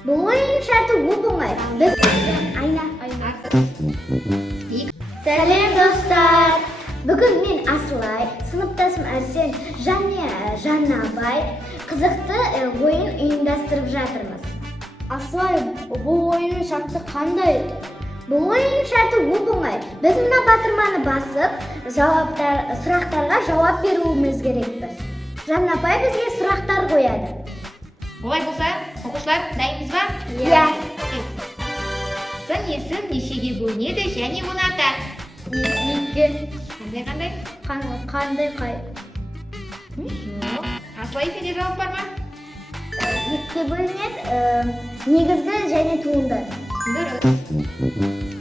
Бұл ойынның шарты оп-оңай. Біз айна. Сәлем достар. Бүгін мен Асылай, сыныптасым Арсен және Жаннабай қызықты ойын ұйымдастырып жатырмыз. Асылай, бұл ойынның шарты қандай? Бұл ойынның шарты оп-оңай. Біз мына батырманы басып, сұрақтарға жауап беруіміз керекпіз. Жаннабай бізге сұрақтар қояды. Олай болса, оқушылар, дайынбыз ба? Иә. Сын есім нешеге бөлінеді және оны ата? 2. Қандай? Жоқ. Асылай, сенде жауап бар ма? 2-ге бөлінеді, негізгі және туынды. Дұрыс.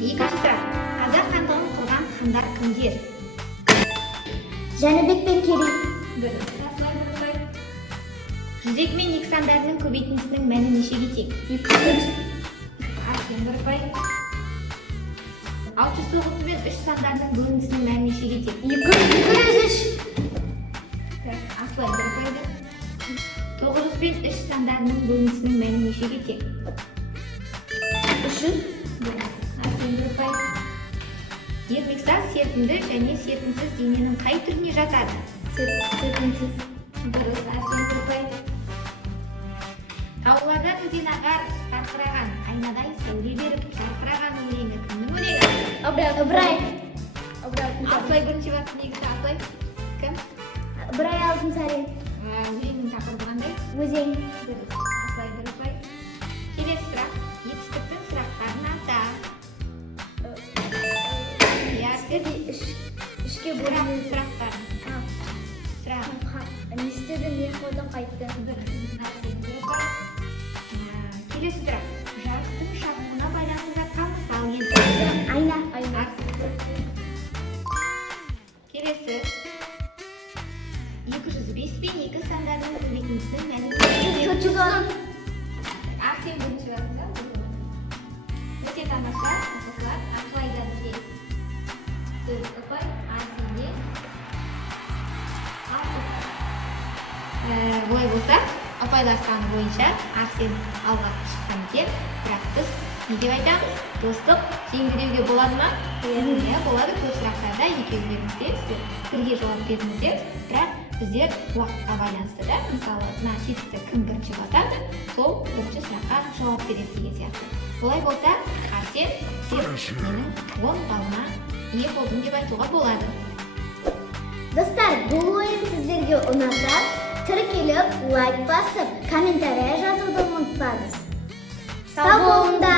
Екінші сұрақ. Қазақ хандығын құрған хандар кімдер? Жәнібек пен Керей. Дұрыс. Жүздік мен екі сандарының көбейтіндісінің мәні нешеге тең? 200. Арсен Дұрыспай. 690 мен 3 сандарының бөлінісінің мәні нешеге тең? 203. Асылай Дұрыспайды. 900 пен 3 сандарының бөлінісінің мәні нешеге тең? 300. Арсен Дұрыспай. Ермексаз серпімді және серпімсіз дененің қай түріне жатады? Серпімсіз. Дұрыс. Арсен Дұрыспай. Таулардан өзен ағар жарқыраған, айнадай сәуле беріп жарқыраған өлеңі кімнің өлеңі? Ыбырай. Асылай бірінші басты негізі Асылай. Кім? Ыбырай Алтынсарин. Өлеңнің тақырыбы қандай? Өзен. Асылай Дұрыспай. Келесі сұрақ. Етістіктің сұрақтарын ата. Ішке Сұрақтарын. Сұрақ. Не істедің, не қойдың, қайтты. Келесі сұрақ. Жарықтың шағуына байланысты жатқан мысал енді. Айна. Келесі. 205 пен 2 сандарының көбейтіндісінің мәні. 410. Арсен бірінші басында. Өте тамаша. Оқушылар. Асылайда бізге сөз ұпай. Арсенде. Олай болса, ұпайлар саны бойынша Арсен алға шыққан екен. Бірақ біз не деп айтамыз? Достық жеңді деуге болады ма? Иә, болады. Көп сұрақтарда екеулеріңізде сіздер бірге жауап бердіңіздер. Бірақ біздер уақытқа байланысты да, мысалы, мына тетікті кім бірінші басады, сол бірінші сұраққа жауап береді деген сияқты. Олай болса, Арсен, сен менің 10 балыма ие болдың деп айтуға болады. Достар, бұл ойын сіздерге ұнаса, тіркеліп, лайк басып, комментария жазуды ұмытпаңыз. Сау болыңдар!